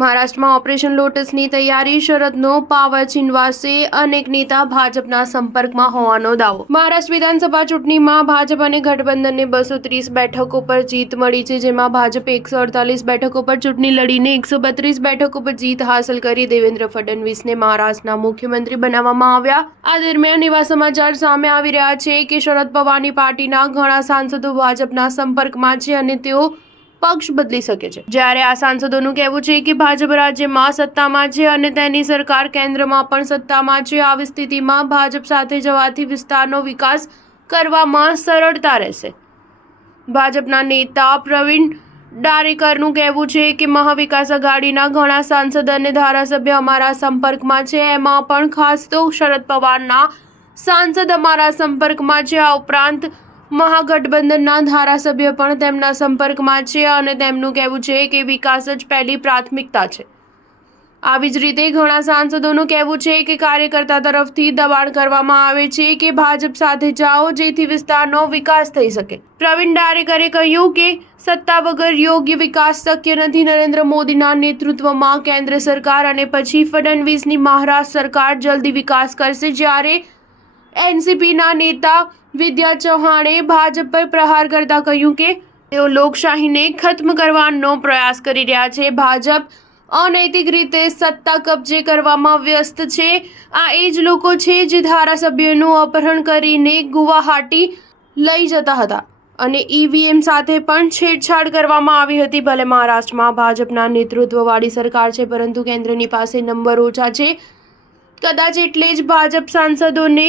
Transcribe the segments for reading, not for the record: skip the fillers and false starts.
મહારાષ્ટ્રમાં ઓપરેશન લોટસની તૈયારી, શરદનો પાવર છીનવાશે, અનેક નેતા ભાજપના સંપર્કમાં હોવાનો દાવો। મહારાષ્ટ્ર વિધાનસભા ચૂંટણીમાં ભાજપ અને ગઠબંધનને 230 બેઠકો પર જીત મળી છે, જેમાં ભાજપે 148 બેઠકો પર ચૂંટણી લડીને 132 બેઠકો પર જીત હાંસલ કરી દેવેન્દ્ર ફડણવીસને મહારાષ્ટ્રના મુખ્યમંત્રી બનાવવામાં આવ્યા। આ દરમિયાન એવા સમાચાર સામે આવી રહ્યા છે કે શરદ પવારની પાર્ટીના ઘણા સાંસદો ભાજપના સંપર્કમાં છે અને તેઓ પક્ષ બદલી શકે છે। જ્યારે આ સાંસદોનું કહેવું છે કે ભાજપ રાજ્યમાં સત્તામાં છે અને તેની સરકાર કેન્દ્રમાં પણ સત્તામાં છે। આવી સ્થિતિમાં ભાજપ સાથે જવાથી વિસ્તારનો વિકાસ કરવામાં સરળતા રહેશે। ભાજપના નેતા પ્રવીણ ડારેકરનું કહેવું છે કે મહાવિકાસ આઘાડીના ઘણા સાંસદ અને ધારાસભ્ય અમારા સંપર્કમાં છે, એમાં પણ ખાસ તો શરદ પવારના સાંસદ અમારા સંપર્કમાં છે। આ ઉપરાંત મહાગઠબંધનના ધારાસભ્ય પણ તેમના સંપર્કમાં છે અને તેમનું કહેવું છે કે વિકાસ જ પહેલી પ્રાથમિકતા છે। આવી જ રીતે ઘણા સાંસદોનું કહેવું છે કે કાર્યકર્તા તરફથી દબાણ કરવામાં આવે છે કે ભાજપ સાથે જાઓ જેથી વિસ્તારનો વિકાસ થઈ શકે। પ્રવીણ ડારેકરે કહ્યું કે સત્તા વગર યોગ્ય વિકાસ શક્ય નથી। નરેન્દ્ર મોદીના નેતૃત્વમાં કેન્દ્ર સરકાર અને પછી ફડણવીસની મહારાષ્ટ્ર સરકાર જલ્દી વિકાસ કરશે। જ્યારે એનસીપીના નેતા વિદ્યા ચૌહાણે ભાજપ પર પ્રહાર કરતા કહ્યું કે તેઓ લોકશાહીને ખત્મ કરવાનો પ્રયાસ કરી રહ્યા છે। ભાજપ અનૈતિક રીતે સત્તા કબજે કરવામાં વ્યસ્ત છે। આ એ જ લોકો છે જે ધારાસભ્યોનું અપહરણ કરીને ગુવાહાટી લઈ જતા હતા અને ઈવીએમ સાથે પણ છેડછાડ કરવામાં આવી હતી। ભલે મહારાષ્ટ્રમાં ભાજપના નેતૃત્વવાળી સરકાર છે, પરંતુ કેન્દ્રની પાસે નંબર ઓછા છે। કદાચ એટલે જ ભાજપ સાંસદોને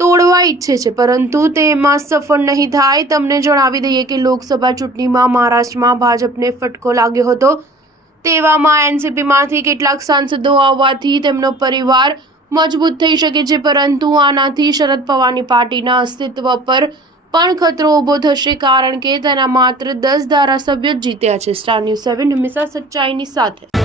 તોડવા ઈચ્છે છે, પરંતુ તેમાં સફળ નહીં થાય। તમને જણાવી દઈએ કે લોકસભા ચૂંટણીમાં મહારાષ્ટ્રમાં ભાજપને ફટકો લાગ્યો હતો। તેવામાં એનસીપીમાંથી કેટલાક સાંસદો આવવાથી તેમનો પરિવાર મજબૂત થઈ શકે છે, પરંતુ આનાથી શરદ પવારની પાર્ટીના અસ્તિત્વ પર પણ ખતરો ઊભો થશે, કારણ કે તેના માત્ર 10 ધારાસભ્યો જ જીત્યા છે। સ્ટાર ન્યૂઝ 7 હંમેશા સચ્ચાઈની સાથે।